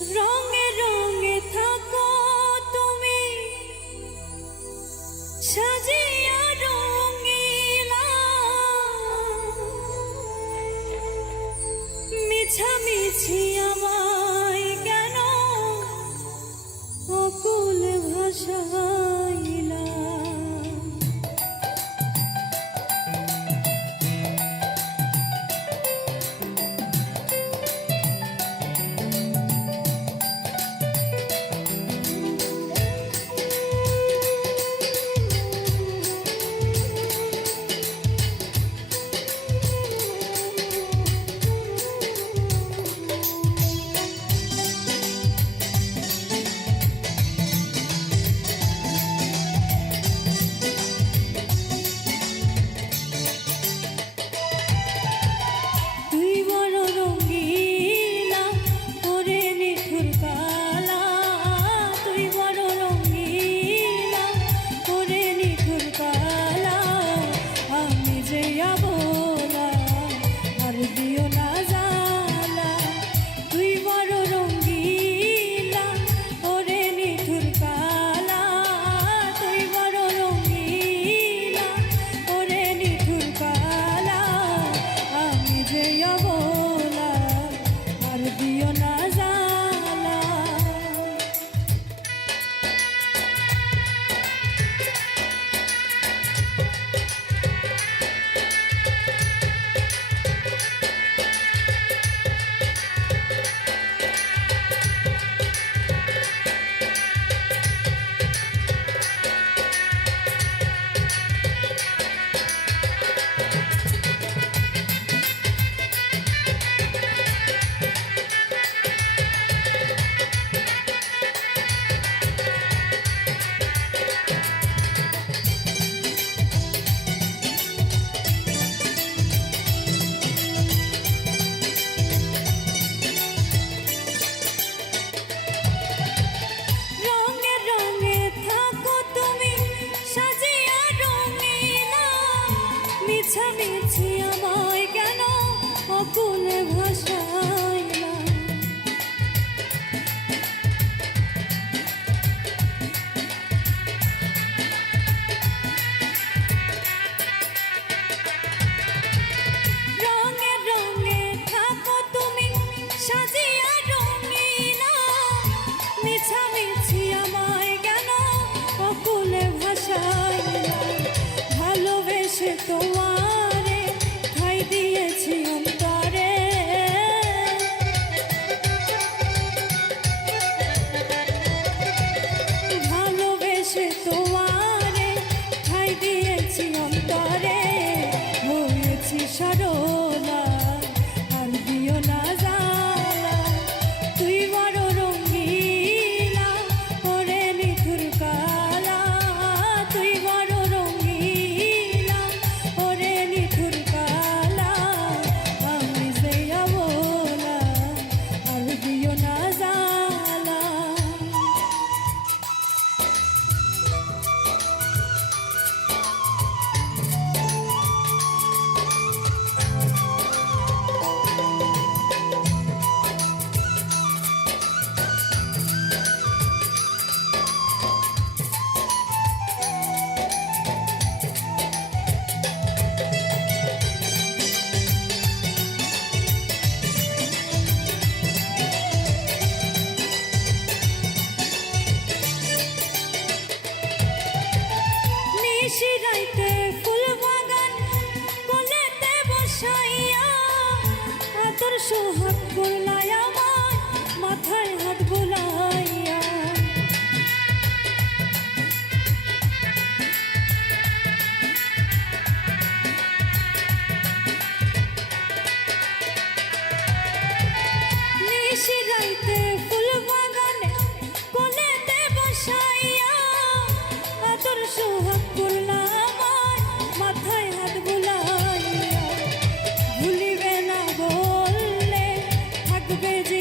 রঙে রঙে থাকো তুমি সাজিয়া রঙিলা, মিছামিছি আমায় কেন অকুল ভাষাইলা। মিছামিছি আমায় কেন অকুল ভাষাইলা। রঙে রঙে থাকো তুমি সাজিয়া রঙিলা, মিছামিছি আমায় কেন অকুল ভাষাইলা। ভালোবেসে তোমারে ঠাই দিয়েছি অন্তরে, ভালোবেসে তোমারে ঠাই দিয়েছি অন্তরে। হয়েছি সরলা আর দিও না জ্বালা, তুই বড় রঙিলা ওরে নিঠুর কালা, তুই বড় রঙিলা ওরে নিঠুর কালা। আমি যে অবলা আর দিও না জ্বালা। নিশিরাইতে ফুল বাগান কোলেতে বসাইয়া, আদর সোহাগ করলাই আমার মাথায় হাত বুলাইয়া। নিশিরাইতে ফুল বাগানে কোলেতে বসাইয়া, আদর সোহাগ করলা আমার মাথায় হাত বুলাইয়া। ভুলিবে না বললে থাকবে যে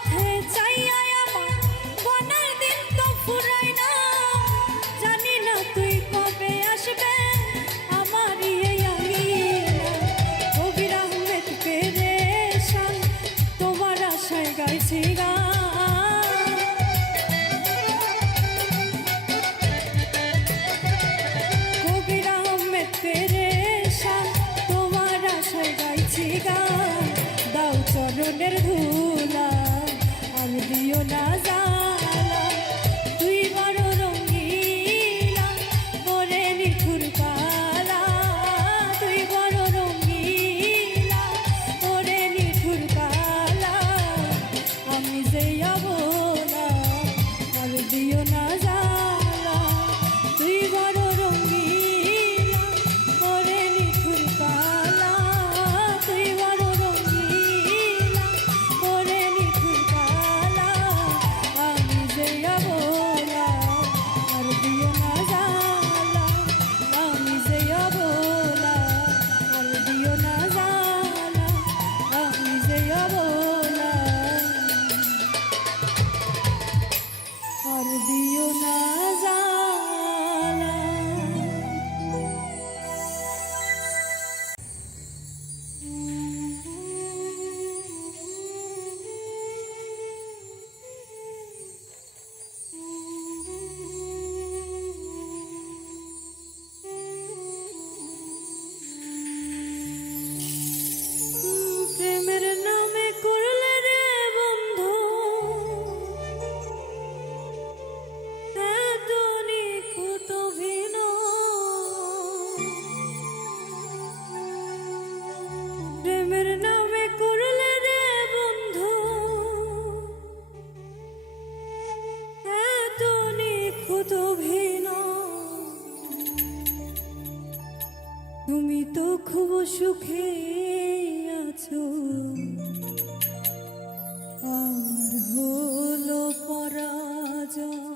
সাথে চাইয়া আমার বনার দিন তো ফুরাই না জানি না তুই কবে আসবে আমার এই আঙিনা কবির আহমেদ পেরেশান তোমার আশায় গাইছি গান কবির আহমেদ পেরেশান তোমার আশায় গাইছি গান দাও চরণের ধুলা আর দিও না জালা তুই বড় রঙিলা ওরে নিঠুর কালা তুই বড় রঙিলা ওরে নিঠুর কালা আমি যে অবলা আর দিও না জালা তুই বড় রঙিলা ওরে নিঠুর কালা তুই বড় রঙিলা ওরে নিঠুর কালা আমি যে অবলা আর দিও না জালা আমি যে অবলা আর দিও না জালা আমি যে অবলা আর দিও না জালা প্রেমের নামে করলে রে বন্ধু এত নিখুঁত প্রেমের নামে করলে রে বন্ধু এত নিখুঁত তুমি তো খুব সুখে আছো আর হলো পরাজয়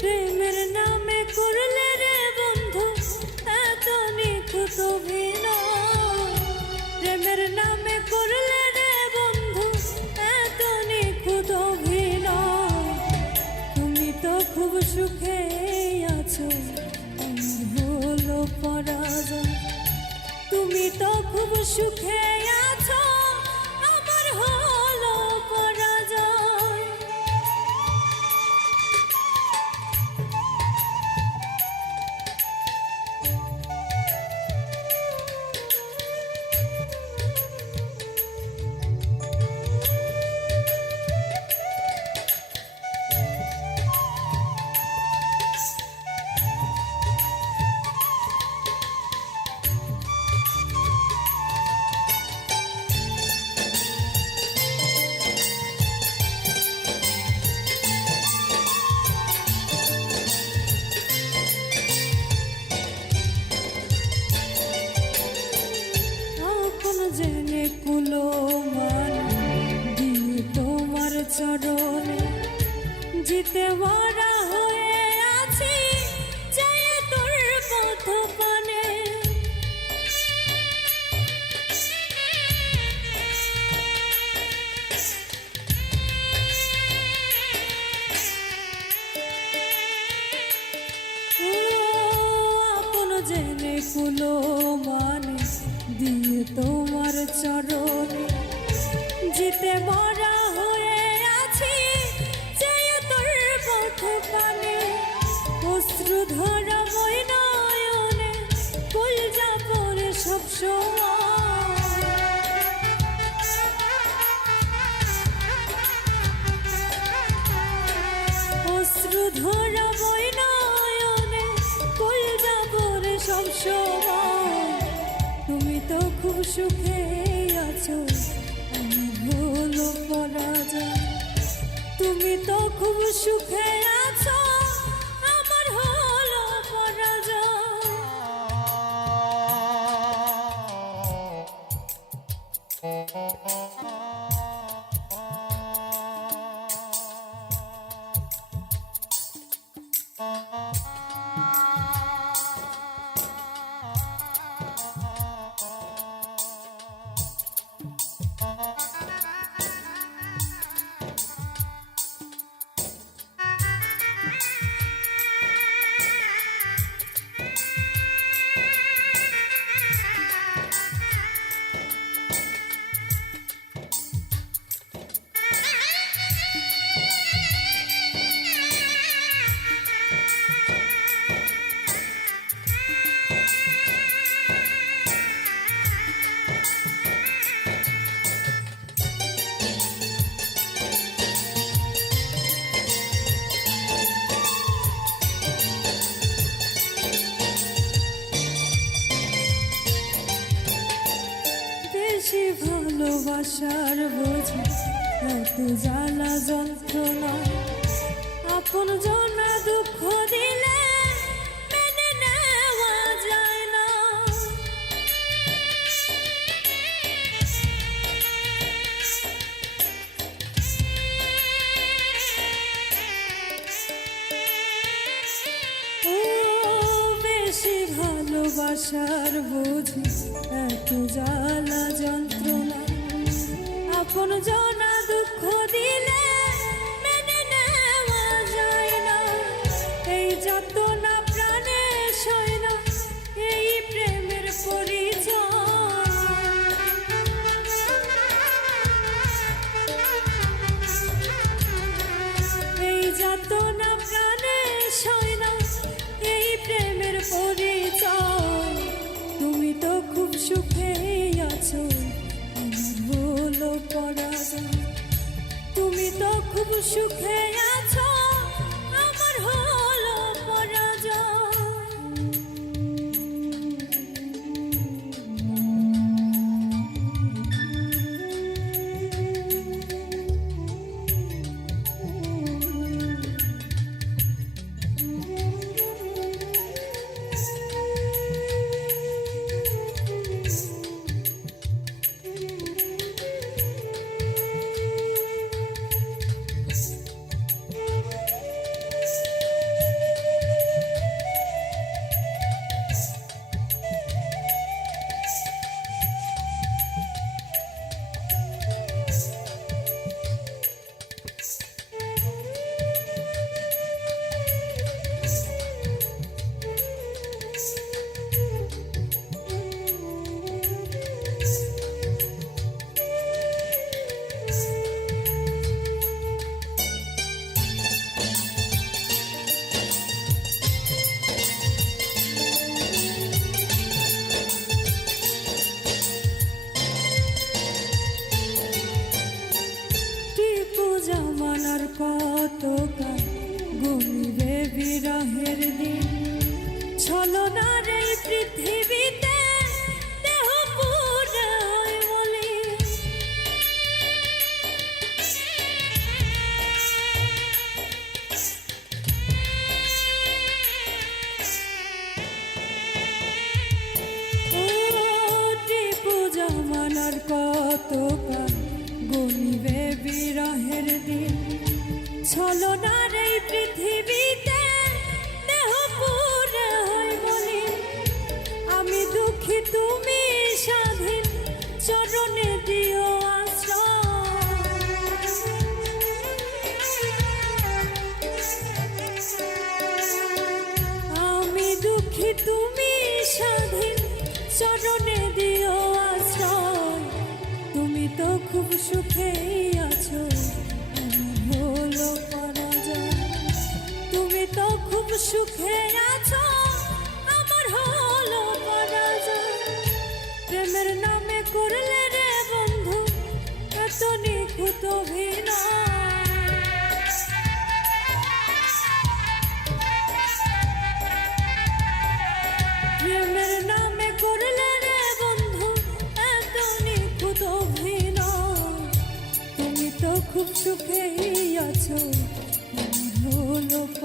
প্রেমের নামে করলে রে বন্ধু এত নিখুঁত প্রেমের নামে করলে রে বন্ধু এত নিখুঁত তুমি তো খুব সুখে আছো আমার হলো পরাজয় তুমি তো খুব সুখে আছো আমার হলো পরাজয় জেনে কুলো মান দিয়ে তোমার চরণে জিতে মরা হয়ে আছি চাই তোর পথ পানে আপন জেনে কুলো মানে দিয়ে তোমার চরণে জিতে মরা হয়ে আছি চাই তোর পথ পানে ও অশ্রু ধরা বই নয়নে কলজা পড়ে সব সময়, অশ্রু ধরা বই নয়নে কলজা পড়ে সব সময়। তুমি তো খুব সুখে আছো, আমি হলো পরাজয়। তুমি তো খুব সুখে আছো, আমার হলো পরাজয়। বেশি ভালোবাসার বোঝা এত জ্বালা যন্ত্রণা, আপন জনা দুঃখ দিলে মেনে নেওয়া যায় না। ও বেশি ভালোবাসার বুঝি এত জ্বালা যন্ত্রণা, আপন জনা দুঃখ দিলে মেনে নেওয়া যায় না। এই যাতনা প্রাণে সয় না, এই প্রেমের পরিচয়। এই যাতনা প্রাণে সয় না, এই প্রেমের পরিচয়। তুমি তো খুব সুখে আছো, আমার হলো পরাজয়। তুমি তো খুব সুখে আছো, আমার হলো পরাজয়। জামানার কত কাল গুনবে বিরহের দিন, ছলনার এই পৃথিবীতে দেহ পুরায় মলিন। ও টিপু জামানার কত কাল গুনবে বিরহের দিন, ছলনার এই পৃথিবীতে দেহ পুরে হয় মলিন। আমি দুঃখী তুমি স্বাধীন, চরণে দিও আশ্রয়। আমি দুঃখী তুমি স্বাধীন, চরণে দিও আশ্রয়। তুমি তো খুব সুখে আছো, আমার হলো পরাজয়। তুমি তো খুব সুখে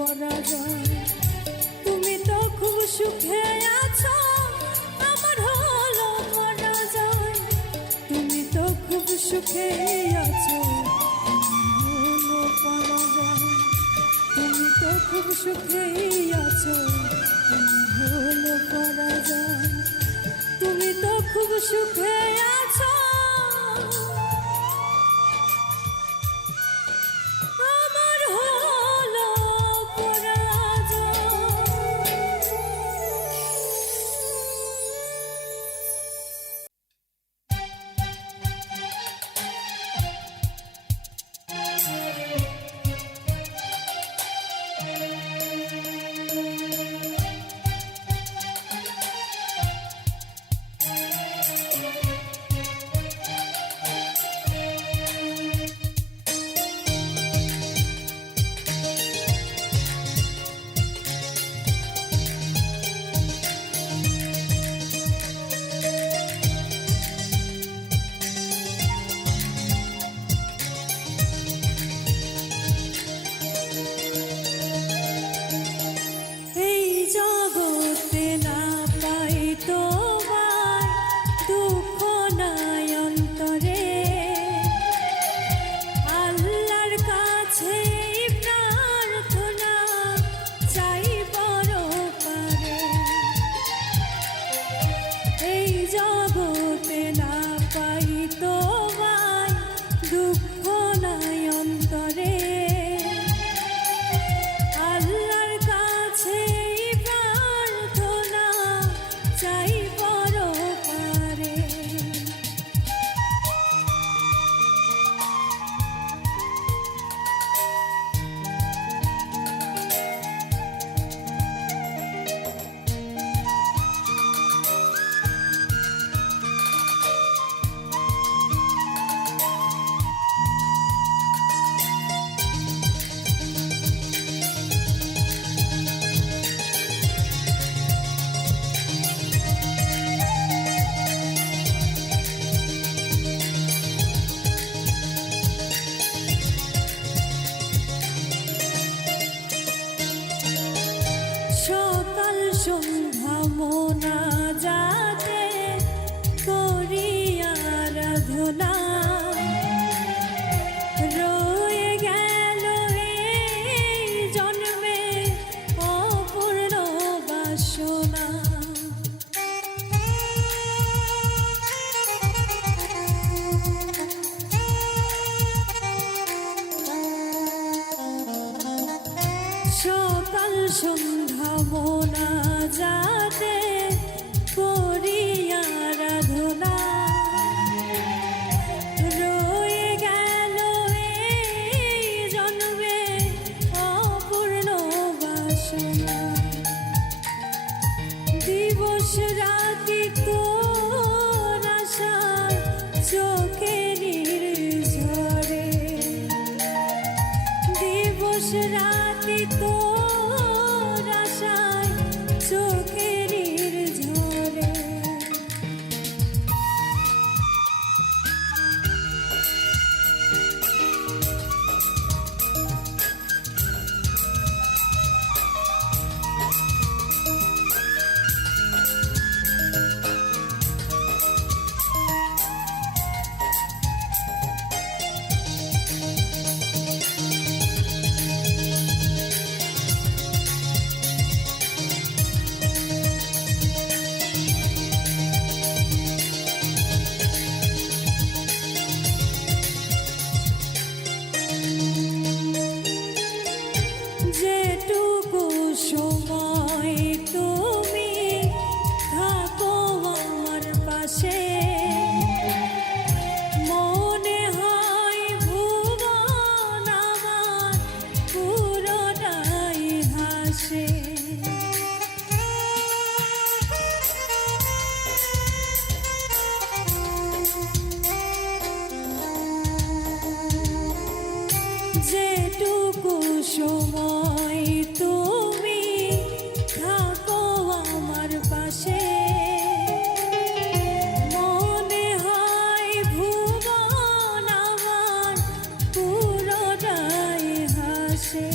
পরাজয়। তুমি তো খুব সুখে আছো, আমার হলো পরাজয়। তুমি তো খুব সুখে আছো, হলো পরাজয়। তুমি তো খুব সুখে আছো, হলো পরাজয়। তুমি তো খুব সুখে আছো, আমার হলো পরাজয়। এই জগতে না পাই তোমায়, দুঃখ নাই অন্তরে। আল্লাহর কাছে প্রার্থনা চাই পরপারে। এই জগতে না পাই তোমায়, দুঃখ নাই অন্তরে। আল্লাহর কাছে প্রার্থনা চাই পরপারে। সকাল সন্ধ্যা মোনাজাতে করি আরাধনা। রয়ে গেল এই জন্মে অপূর্ণ বাসনা। সকাল সন্ধ্যা মোনাজাতে করি আরাধনা। রয়ে গেল এই জন্মে অপূর্ণ বাসনা। দিবস রাতি তোর আশায় চোখে নির্ঝরে। দিবস রাতি তোর আশায় চোখে নির্ঝরে। যেটুকু সময় তুমি থাকো আমার পাশে, মনে হয় ভুবন আমার পুরোটাই হাসে। যেটুকু সময় তুমি থাকো আমার পাশে, মনে হয় ভুবন আমার পুরোটাই হাসে।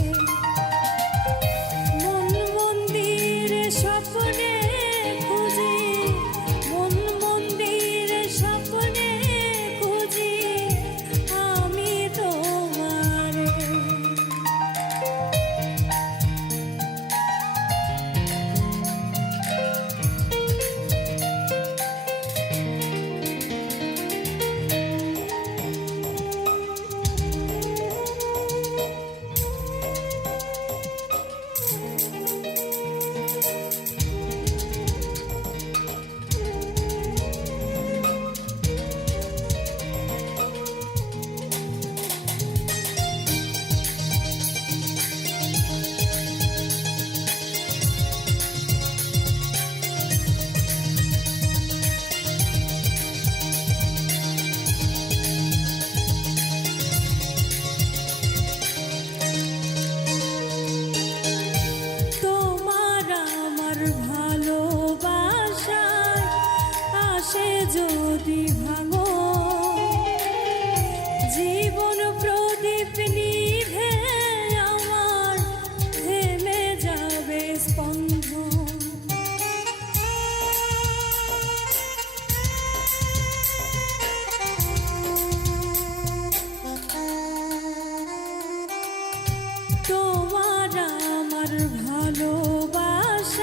আর ভালোবাসায়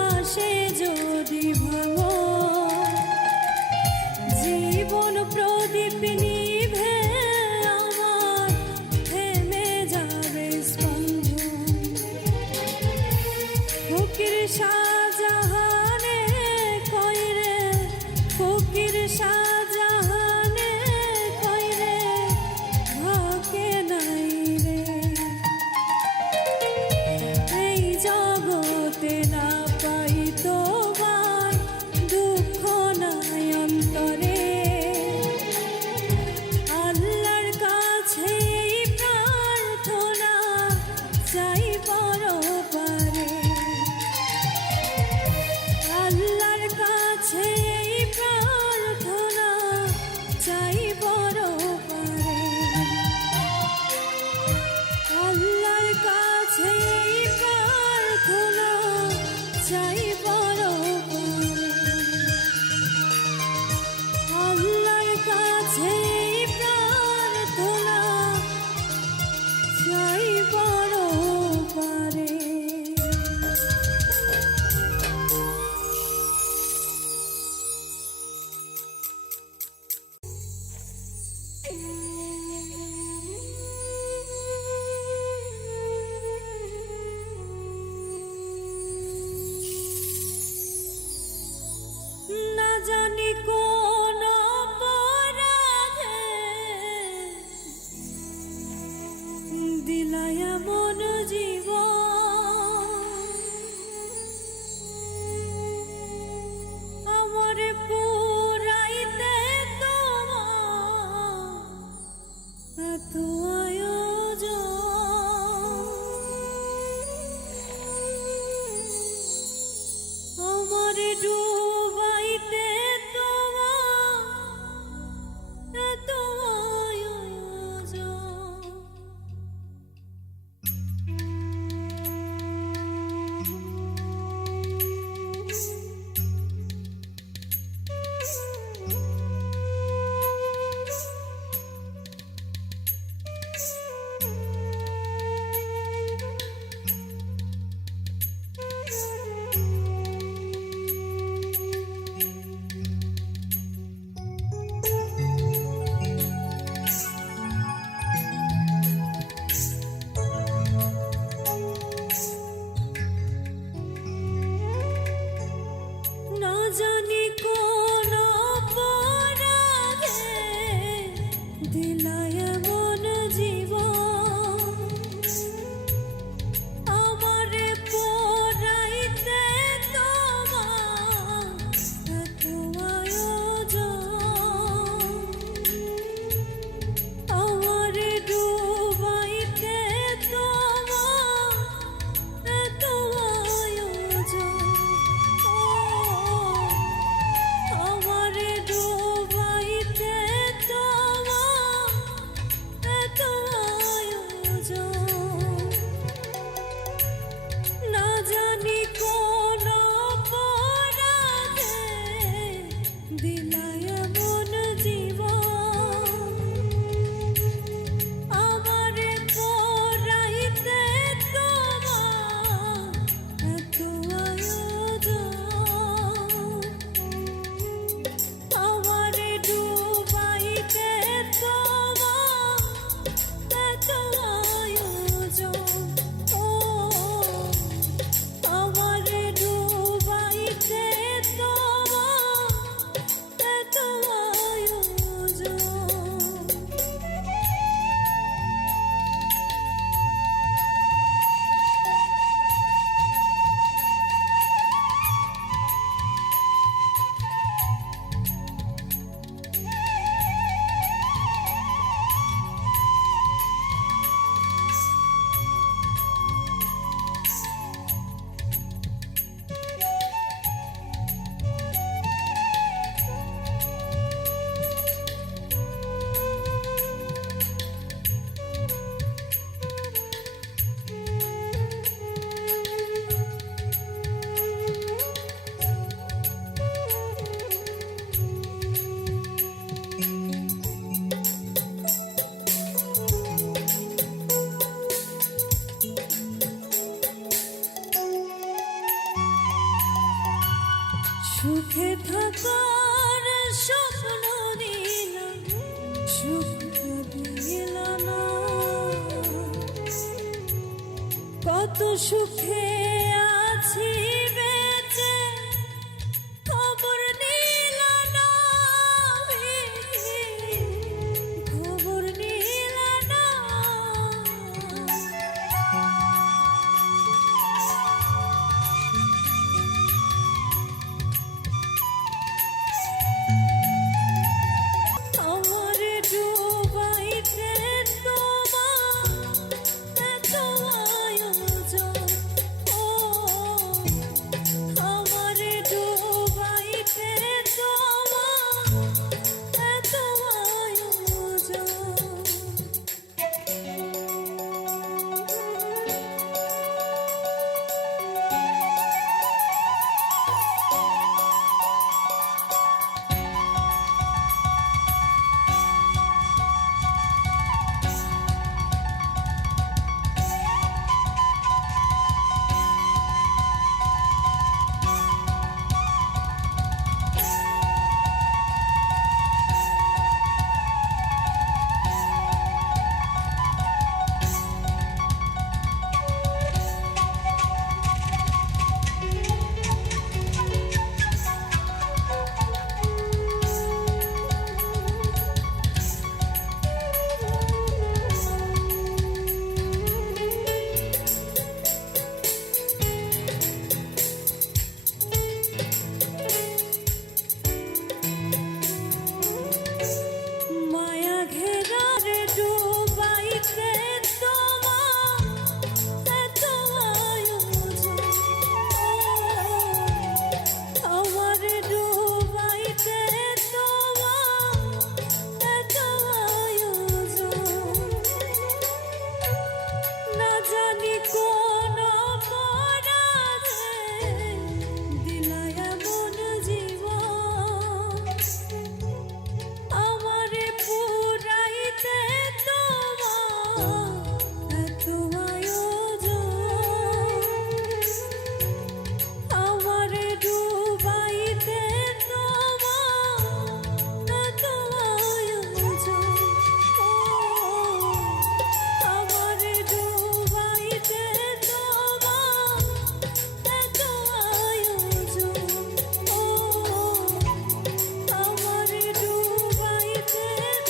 আসে যদি ভাঙো জীবন প্রদীপ নিভে আমার থেমে যাবে স্পন্দন ফকির শাহজাহানে কইরে ফকির শাহজাহানে কইরে থাকে নাই রে এই জগতে না পাই তোমার দুঃখ নাই অন্তরে আল্লাহর কাছে এই প্রার্থনা চাই পরপারে আল্লাহর কাছে এই প্রার্থনা চাই পরপারে আল্লাহর কাছে এই প্রার্থনা চাই পরপারে আল্লাহর কাছে এই প্রার্থনা চাই পরপারে না জানি কোন অপরাধে দিলাই এমন জীবন আমার পুরাইতে তোমার এত আয়োজন আমার ডুবাইতে তোমার এত আয়োজন সুখে থাকার স্বপ্ন নিলাম, সুখ দিল না। কত সুখে আছি বেঁচে, খবর নিল না, খবর নিল না। আমার ডুবাইতে তোমার এত আয়োজন, ও আমার ডুবাইতে তোমার এত আয়োজন। মায়া ঘেরার ডুবাইতে তোমার এত আয়োজন, আমার ডুবাইতে তোমার এত আয়োজন। না জানি কোন অপরাধে দিলা এমন জীবন, আমারে পুরাইতে তোমার এত আয়োজন। আমারে ডুবাইতে তোমার এত আয়োজন, আমারে ডুবাইতে তোমার এত আয়োজন। আমারে ডুবাইতে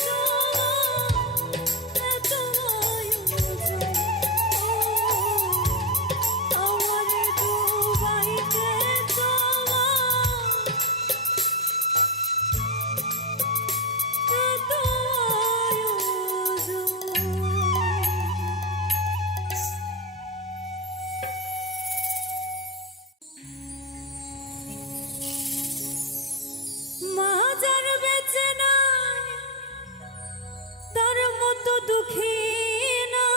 তোমার এত আয়োজন, আমারে ডুবাইতে তোমার এত আয়োজন। মাজার বেচে নাই তার মতো দুঃখী না,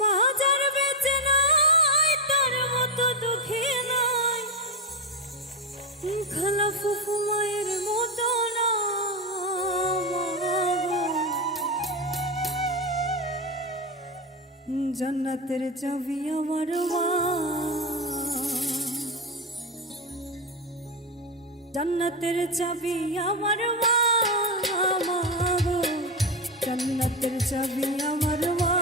মাজার বেচে নাই তার মতো দুঃখী নাই, খালা ফুফু মায়ের মতো না। জান্নাতের চাবি আমার মা, জান্নাতের চাবি আমার মা, মা গো জান্নাতের চাবি আমার মা,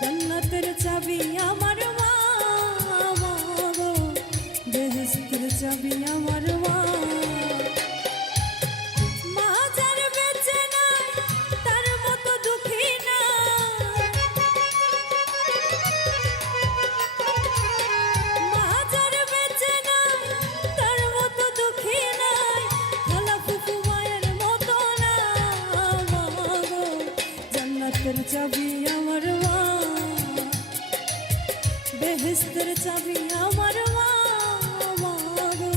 জান্নাতের চাবি আমার মা, মা গো বেহেশতের চাবি আমার মা। মাজার বেচে নাই তার মতো দুঃখী না, মাজার বেচে নাই তার মতো দুঃখী নাই, খালা ফুফু মায়ের মতো না। মা গো জান্নাতের চাবি আমার মা, বেহেশতের চাবি আমার মা, মা গো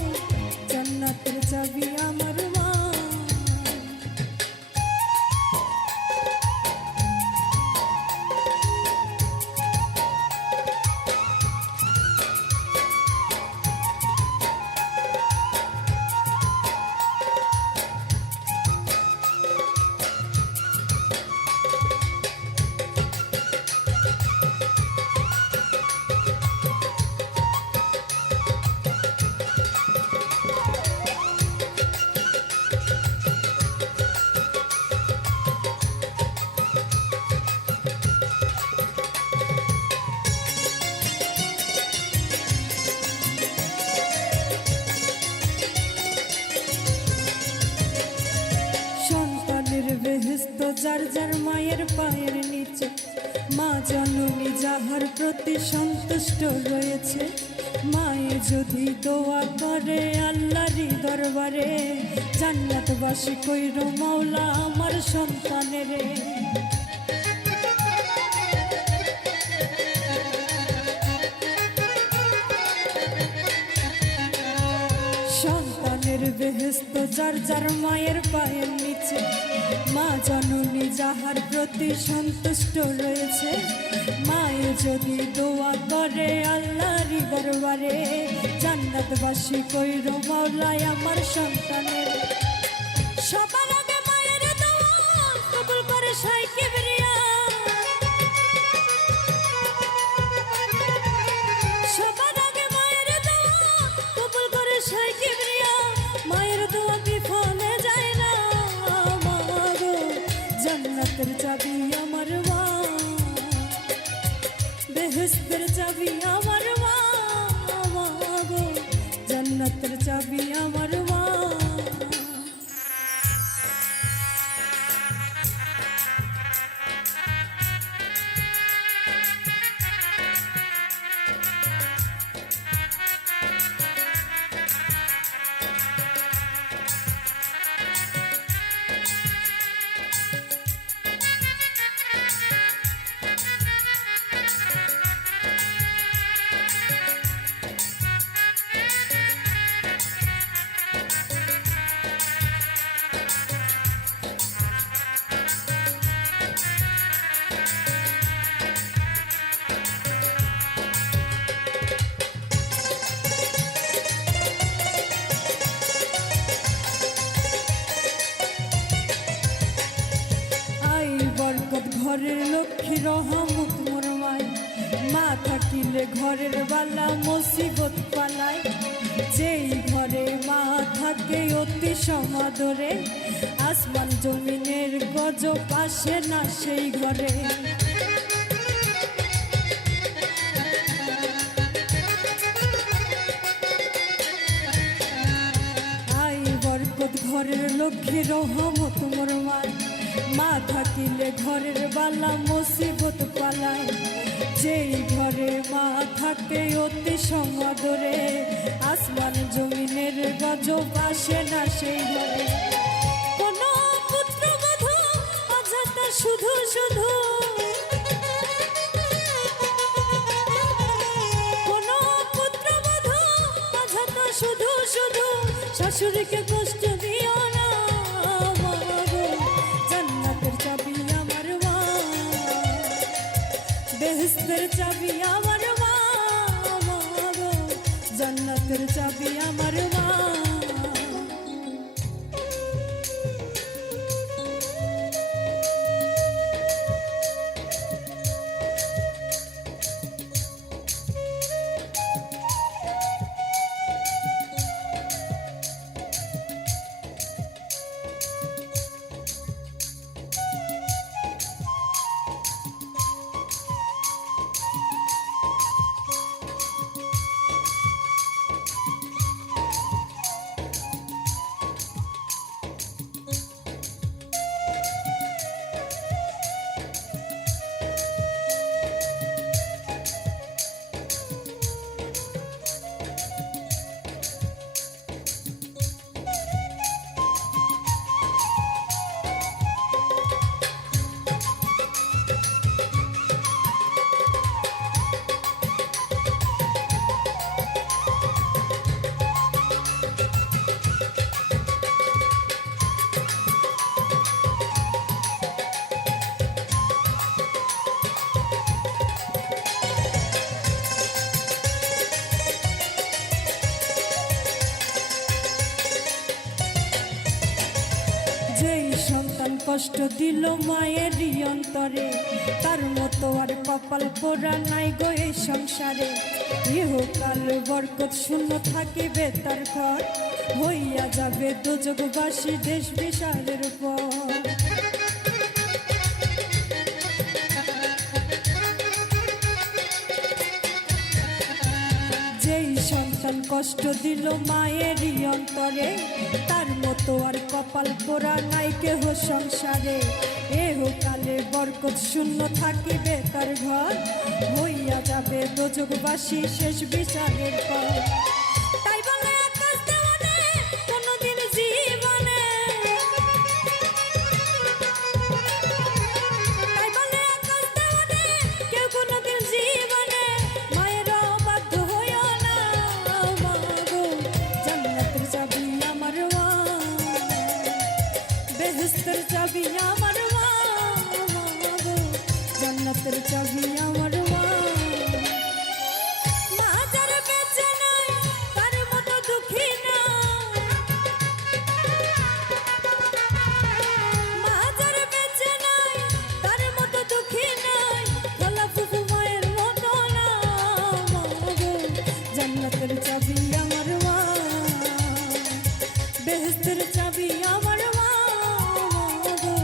জান্নাতের চাবি আমার মা। যার যার মায়ের পায়ের নিচে, মা জননী যাহার প্রতি সন্তুষ্ট রয়েছে, মায়ে যদি দোয়া করে আল্লাহরই দরবারে, জান্নাতবাসী কইরো মাওলা আমার সন্তানেরে। সন্তানের বেহেশত যার যার মায়ের পায়ের নিচে, মা জননী যাহার প্রতি সন্তুষ্ট রয়েছে, মায়ে যদি দোয়া করে আল্লাহরই দরবারে, জান্নাতবাসী কইরো মাওলায় আমার সন্তানের। সবার আগে মায়ের দোয়া কবুল করে শাহ কিবরিয়া, সবার আগে মায়ের দোয়া কবুল করে শাহ কিবরিয়া। মায়ের দোয়া বিফলে যায় না মা গো, জান্নাতের চাবি আমার মা, বেহেশতের চাবি আমার মা গো, জান্নাতের চাবি আমার মা। ঘরের লক্ষ্মী রহমত মোর মাই, মা থাকিলে ঘরের বালা মুসিবত পালায়, যেই ঘরে মা থাকে অতি সমাদরে, আসমান জমিনের গজব আসে না সেই ঘরে। আই বরকত ঘরের লক্ষ্মী রহমত মোর মাই, মা থাকিলে ঘরের বালা মুসিবত পালায়, যেই ঘরে মা থাকে অতি সমাদরে, আসমান জমিনের গজব আসে না সেই ঘরে। কোন পুত্রবধূ অযথা শুধু শুধু, কোন পুত্রবধূ অযথা শুধু শুধু, শাশুড়িকে কষ্ট দিও না মা গো, জান্নাতের চাবি আমার মা, বেহেশতের চাবি আমার মা গো, জান্নাতের চাবি আমার মা। কষ্ট দিল মায়েরই অন্তরে, তার মতো আর কপাল পোড়া নাই গো এই সংসারে। ইহকাল বরকত শূন্য থাকিবে তার ঘর, হইয়া যাবে দোজগবাসী দেশ বিচারের পর। যেই সন্তান কষ্ট দিল মায়েরই অন্তরে, তার মতো আর কপাল পোড়া নাই কেহ সংসারে। এহকালে বরকত শূন্য থাকিবে তার ঘর, হইয়া যাবে দোজখবাসী শেষ বিচারের পর। তাই বলে আকাশ দেওয়ানে কোনদিন জীবনে, তাই বলে আকাশ দেওয়ানে কেউ কোনদিন জীবনে মায়ের অবাধ্য হইও না। মাগো জান্নাতের চাবি আমার মা, বেহেশতের চাবি আমার মা, মাগো জান্নাতের চাবি আমার মা। মা যার বেঁচে নাই তার মতো দুঃখী না, মা যার বেঁচে নাই তার মতো দুঃখী নাই, খোলা ফুফু মায়ের মতো না। মাগো জান্নাতের চাবি আমার মা, বেহেশতের চাবি আমার মা, মাগো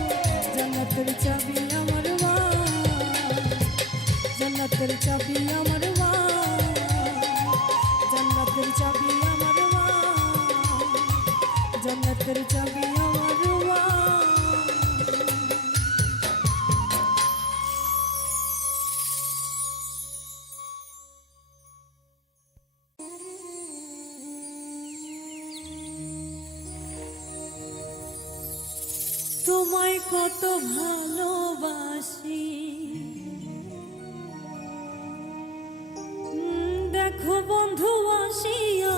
জান্নাতের চাবি আমার মা, জান্নাতের চাবি আমার মা, জান্নাতের চাবি আমার মা, জান্নাতের চাবি আমার মা। তোমায় কত ভালোবাসি দেখো বন্ধু আসিয়া,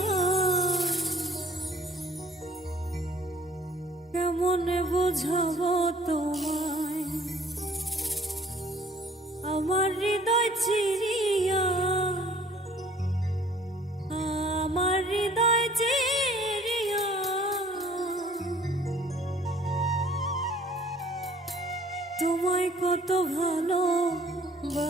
কেমনে বুঝাবো তোমায় আমার হৃদয় চিরিয়া, আমার হৃদয় চিরিয়া। তোমায় কত ভালোবাসি।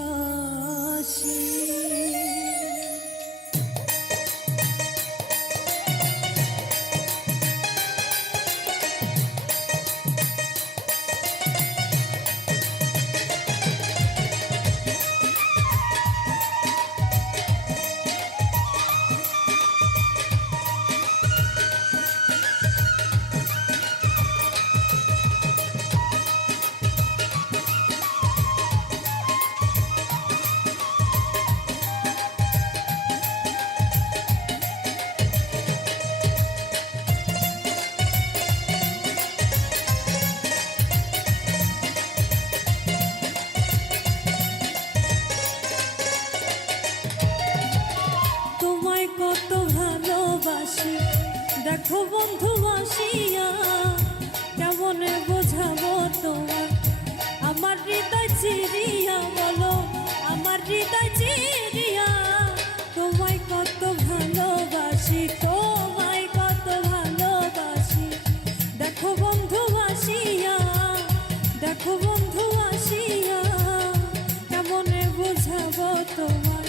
কত ভালোবাসি দেখো বন্ধু আসিয়া, কেমনে বোঝাবো তোমার আমার হৃদয় চিরিয়া, বলো আমার হৃদয় চিরিয়া। তোমায় কত ভালোবাসি, তোমায় কত ভালোবাসি দেখো বন্ধু আসিয়া, দেখো বন্ধু আসিয়া, কেমনে বোঝাবো তোমার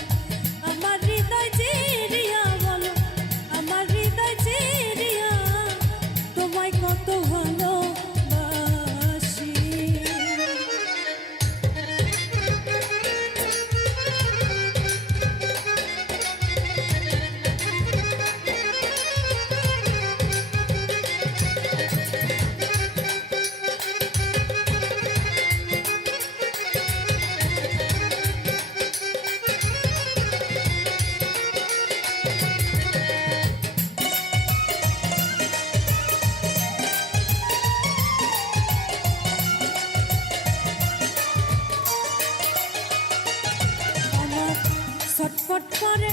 আমার হৃদয় চিরিয়া, বলো আমার হৃদয় চিরিয়া। তোমায় কত ভালোবাসি। ছটফট করে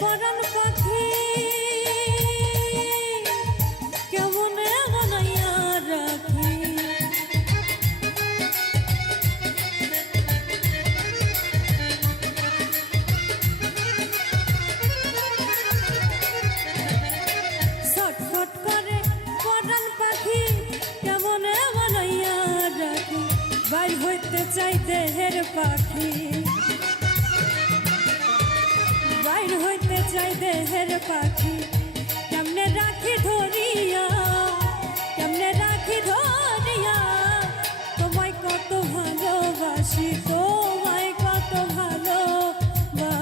পরাণ পাখি, কেমনে বানাইয়া রাখি। ছটফট করে পরাণ পাখি, কেমনে বানাইয়া রাখি। বাইর হইতে চাই দেহের পাখি, বাইর হইতে চাই দেহের পাখি। কেমনে রাখি ধরিয়া, কেমনে রাখি ধরিয়া। তোমায় কত ভালোবাসি, তোমায় কত ভালোবাসি।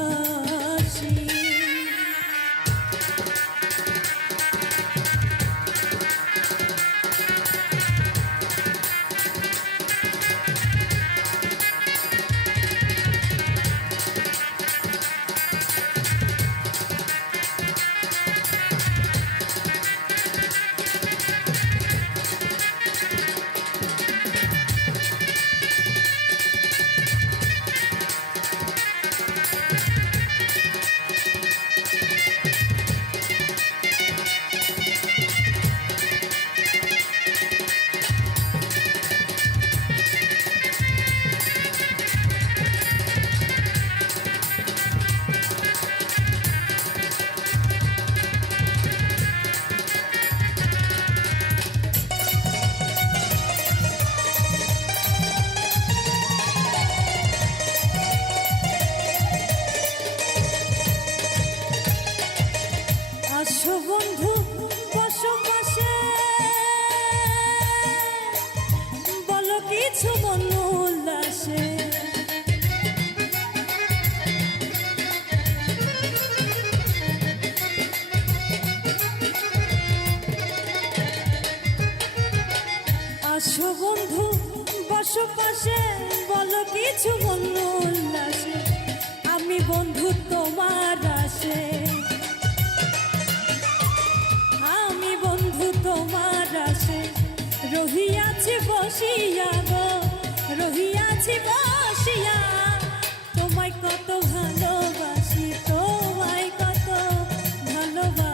কিছু মন উল্লাসে। আসো বন্ধু বসো পাশে, বলো কিছু মন উল্লাসে, আমি বন্ধু তোমার আসে, আমি বন্ধু তোমার আসে রহিয়াছি বসিয়া গো, রহিয়াছি বসিয়া, তোমায় কত ভালোবাসি, তোমায় কত ভালোবাসি।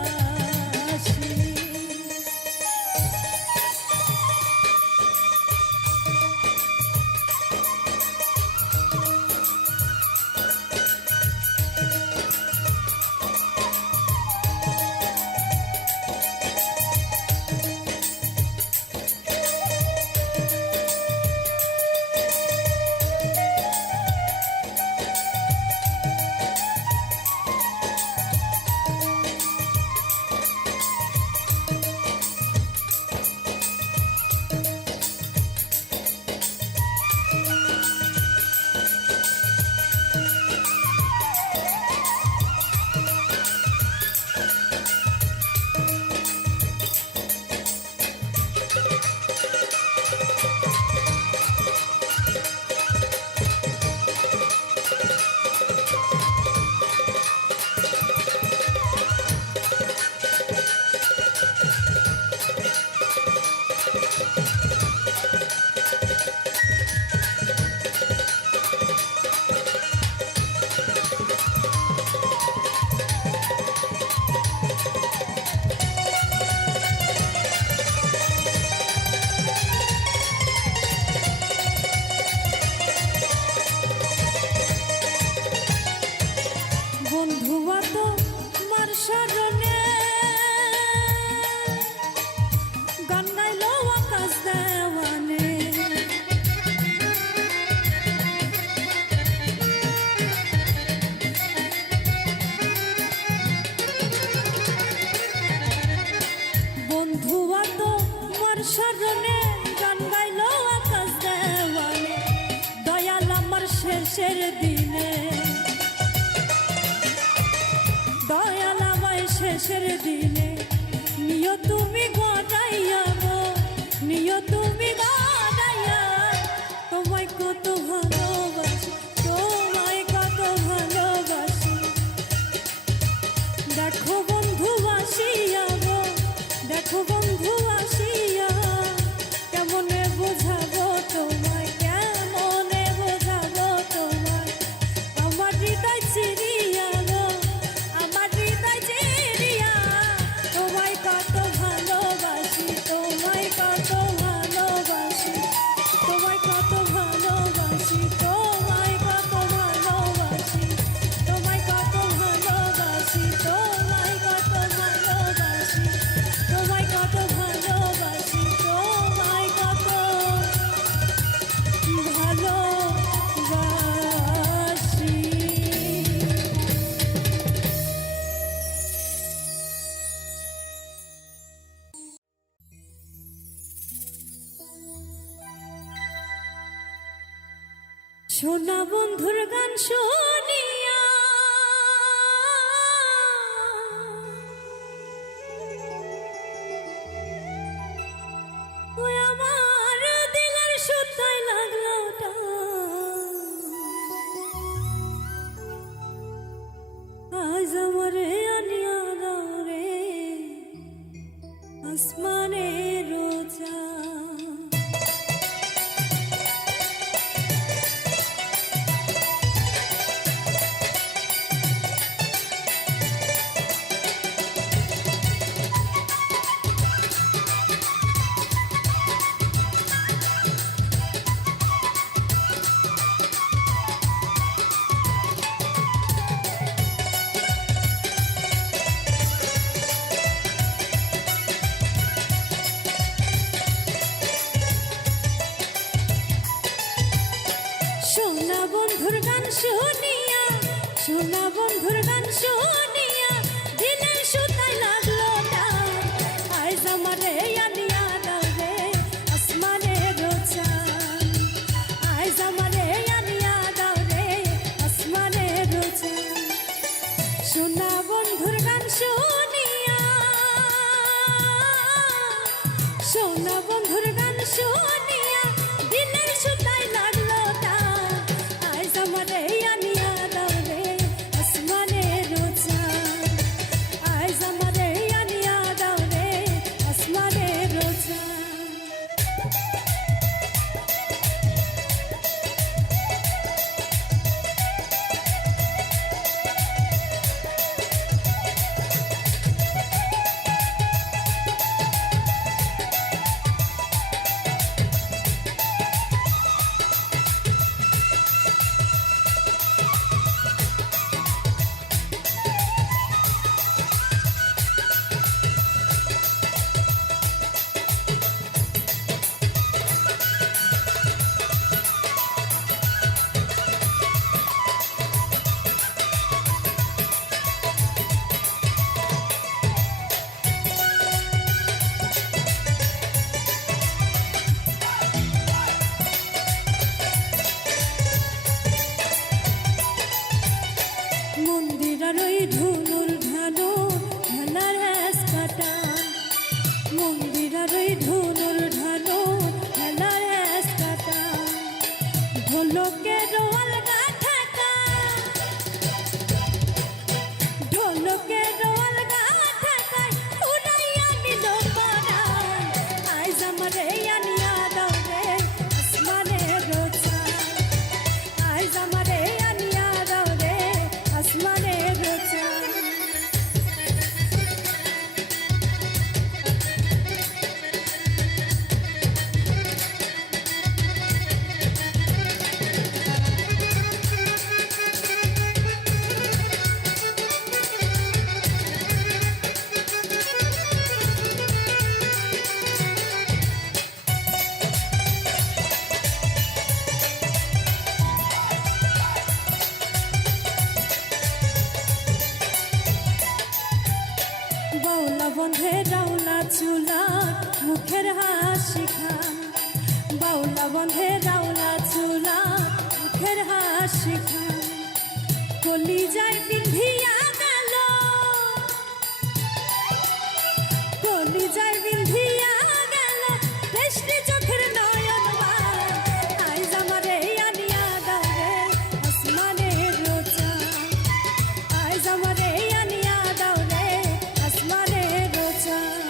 বন্ধুয়া তোমার স্মরণে গান গাইলো আকাশ দেওয়ানে, বন্ধুয়া তোমার স্মরণে গান গাইলো আকাশ দেওয়ানে, দয়াল আমার শেষের দিনে, দয়াল আমায় শেষের দিনে, নিও তুমি গড়াইয়া গো, নিও তুমি গড়াইয়া, তোমায় কত ভালোবাসি, তোমায় কত ভালোবাসি। দেখো বন্ধু আসিয়া গো, দেখো বন্ধু আসিয়া, কেমনে বোঝাবো তোমায়, কেমনে বোঝাবো তোমায়, আমার হৃদয় চিরিয়া গো, আমার হৃদয় চিরিয়া, তোমায় কত ভালোবাসি, তোমায় কত ভালোবাসি, তোমায় কত ভালোবাসি, তোমায় কত ভালোবাসি, তোমায় কত ভালোবাসি, তোমায় কত ভালোবাসি, তোমায় কত ভালোবাসি, তোমায় কত ভালোবাসি। সোনা বন্ধুর গান শুনিয়া ওই আমার দিলের সুতায় লাগলো আজ আমারে আনিয়া দাও রে আসমানের রোজা। বন্ধুর গান শুনিয়া, সোনা বন্ধুর গান শুনিয়া দিলের সুতায় লাগলো টান, আজ আমারে আনিয়া দাও রে আসমানের চাঁদ। শুনিয়া দিলের সুতায় লাগলো টান আজ আমারে আনিয়া দাও রে আসমানের চাঁদ আজ আমারে আনিয়া দাও রে আসমানের চাঁদ মন্দিরার ওই ধুনুর ঢালো ঢালার হ্যাস কাটা মন্দিরার ওই ধুনুর ঢালো ঢালার হ্যাস কাটা ঢোলকের আলগা ঠাকা ঢোলকের আলগা ঠাকায় উড়াইয়া নিল পরাণ আজ আমারে আনিয়া দাও রে আসমানের চাঁদ আজ আমারে আনিয়া দাও রে আসমানের চাঁদ বাউলা বন্ধে রাউলা চুলা মুখের হাসি খান বাউলা বন্ধে রাউলা চুলা মুখের হাসি খান কলি যায় বিন্ধিয়া গেল কলি যায় বিন্ধিয়া গেল দেশটি চোখের নয়ন আইজ আমারে আনিয়া দাও রে আসমানের চাঁদ আইজ আমারে আনিয়া দাও রে আসমানের চাঁদ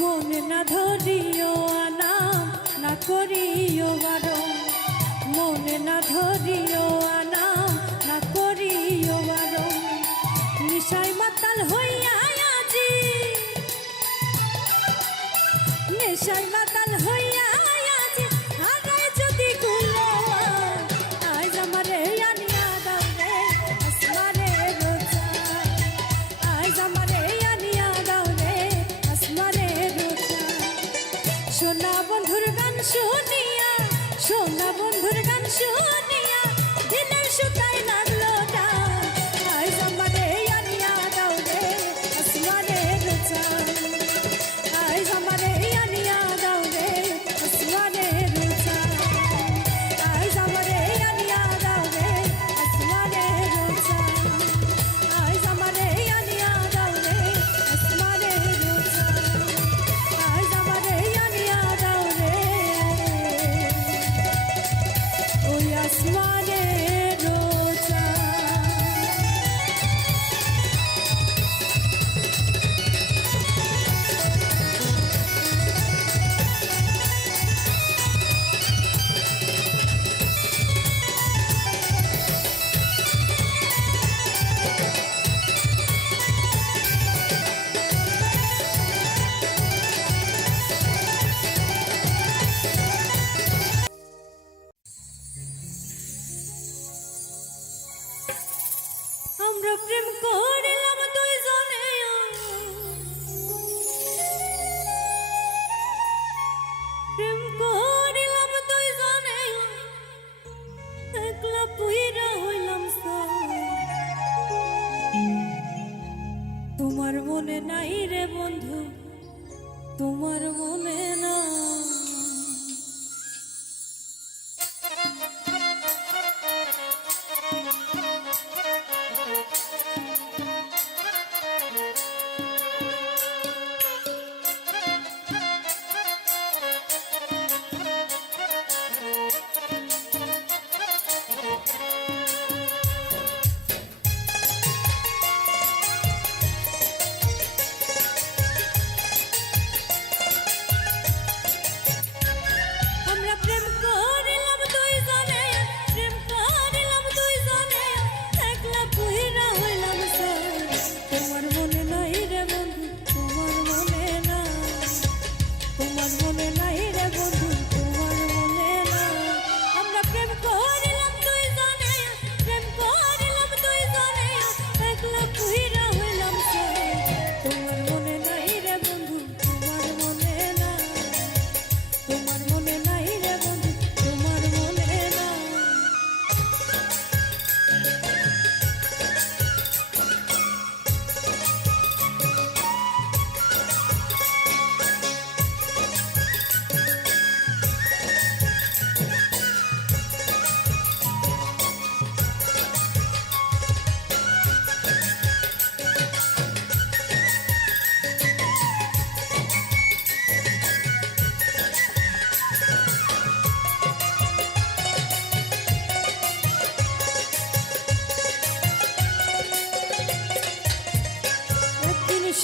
মনে না ধরিও আনাম না করিও বারণ মনে না ধরিও আনাম না করিও বারণ নিশায় মাতাল হইয়া আজি নেশায় মাতাল হইয়া আজি হারায় যদি গুলো আজ আমারে আনিয়া দাও রে আসমানের চাঁদ আজ আমারে আনিয়া দাও রে আসমানের চাঁদ সোনা বন্ধুর গান শুনিয়া সোনা বন্ধুর গান শুনিয়া দিলের সুতায় লাগলো টান আজ আমারে আনিয়া দাও রে আসমানের চাঁদ আজ আমারে আনিয়া দাও রে আসমানের চাঁদ আজ আমারে আনিয়া দাও রে আসমানের চাঁদ আজ আমারে আনিয়া দাও রে আসমানের চাঁদ আজ আমারে আনিয়া দাও রে ওই তোমার মনে নাই রে বন্ধু, তোমার মনে না।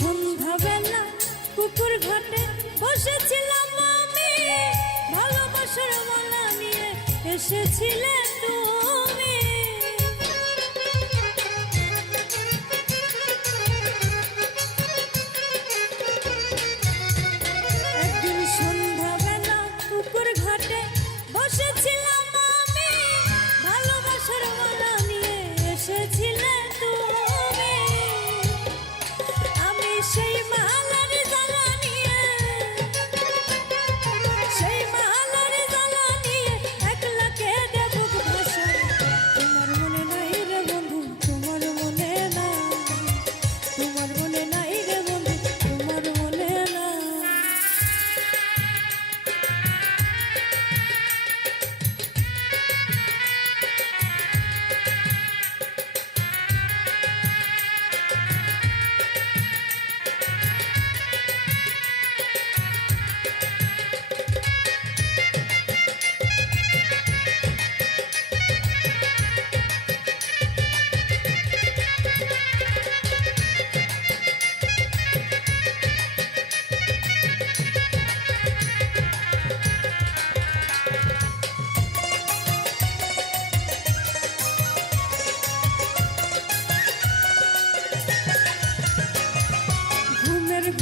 সন্ধ্যাবেলা পুকুর ঘাটে বসেছিলাম আমি, ভালোবাসার মালা নিয়ে এসেছিলে তুমি। একদিন সন্ধ্যাবেলা পুকুর ঘাটে বসেছিলাম আমি, ভালোবাসার মালা নিয়ে এসেছিলে তুমি। সেই মালার জ্বালা নিয়ে, সেই মালার জ্বালা নিয়ে একলা কেঁদে বুক ভাসাই। তোমার মনে নাই রে বন্ধু, তোমার মনে না, তোমার মনে নাই রে বন্ধু, তোমার মনে না।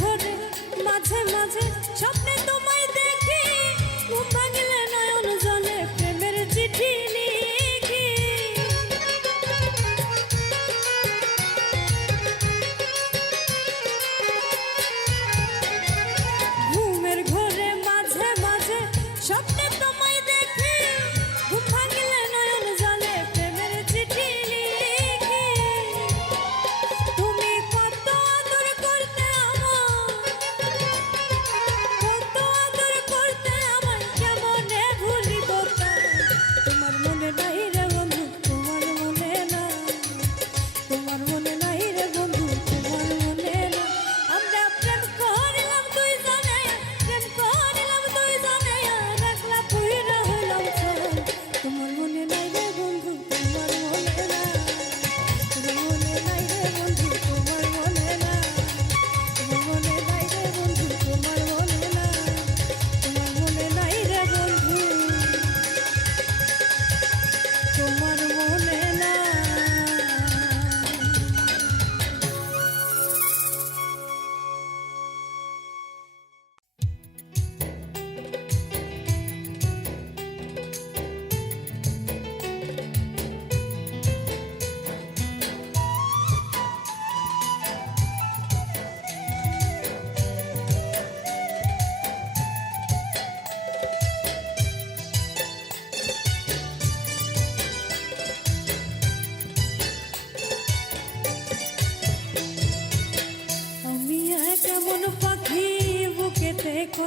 ঘরে মাঝে মাঝে স্বপ্নে তোমায় দেখি, ঘুম ভাঙলে নয়ন জলে প্রেমের চিঠি লিখি। ঘুমের ঘরে মাঝে মাঝে স্বপ্নে তোমায় দেখি, ঘুম ভাঙলে নয়ন জলে প্রেমের চিঠি লিখি। তুমি কত আদর করতে আমায়, কত আদর করতে আমায়, কেমন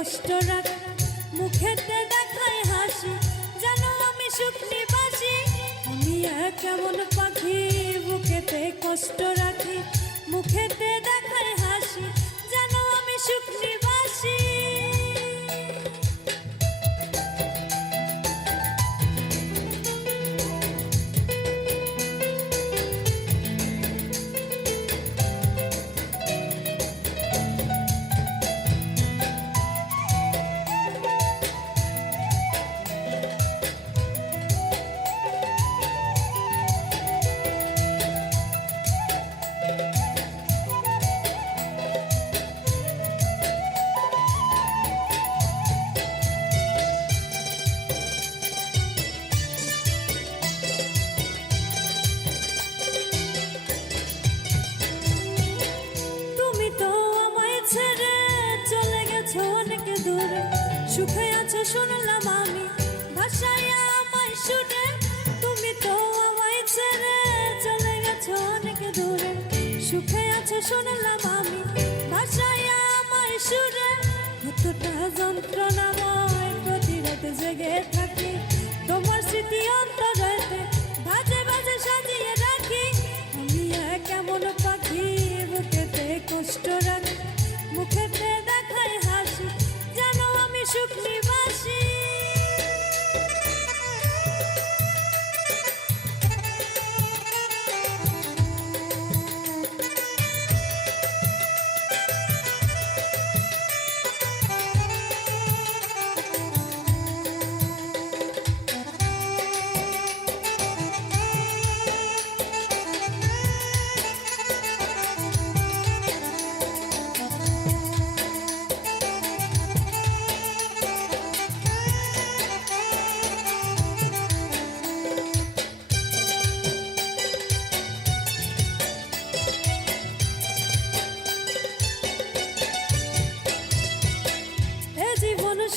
কষ্ট রাখি, মুখেতে দেখাই হাসি, জানো আমি সুখ নিবাসী। আমি এক কেমন পাখি, বুকেতে কষ্ট রাখি, মুখেতে দেখাই হাসি, জানো আমি সুখ নিবাসী। সুখে আছো শুনলাম আমি, ভাষায় আমায় শুনে। তুমি তো আমায় ছেড়ে চলে গেছো অনেক দূরে। সুখে আছো শুনলাম আমি, ভাষায় আমায় শুনে। কতটা যন্ত্রণাময় প্রতি রাতে জেগে থাকি, তোমার স্মৃতি অন্তরেতে ভাজে ভাজে সাজিয়ে রাখি। আমি এক কেমন পাখি, বুকেতে কষ্ট রাখি, মুখেতে দেখাই হাসি, জানো আমি সুখ নিবাসী।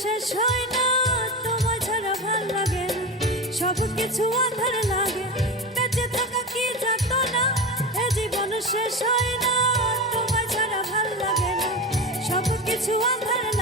শেষ হয় না তোমায় ছাড়া ভাল লাগে না, সব কিছু আধার লাগে, বেঁচে থাকা কি যাতো না। এ জীবন শেষ হয় না তোমায় ছাড়া ভাল লাগে না, সব কিছু আধার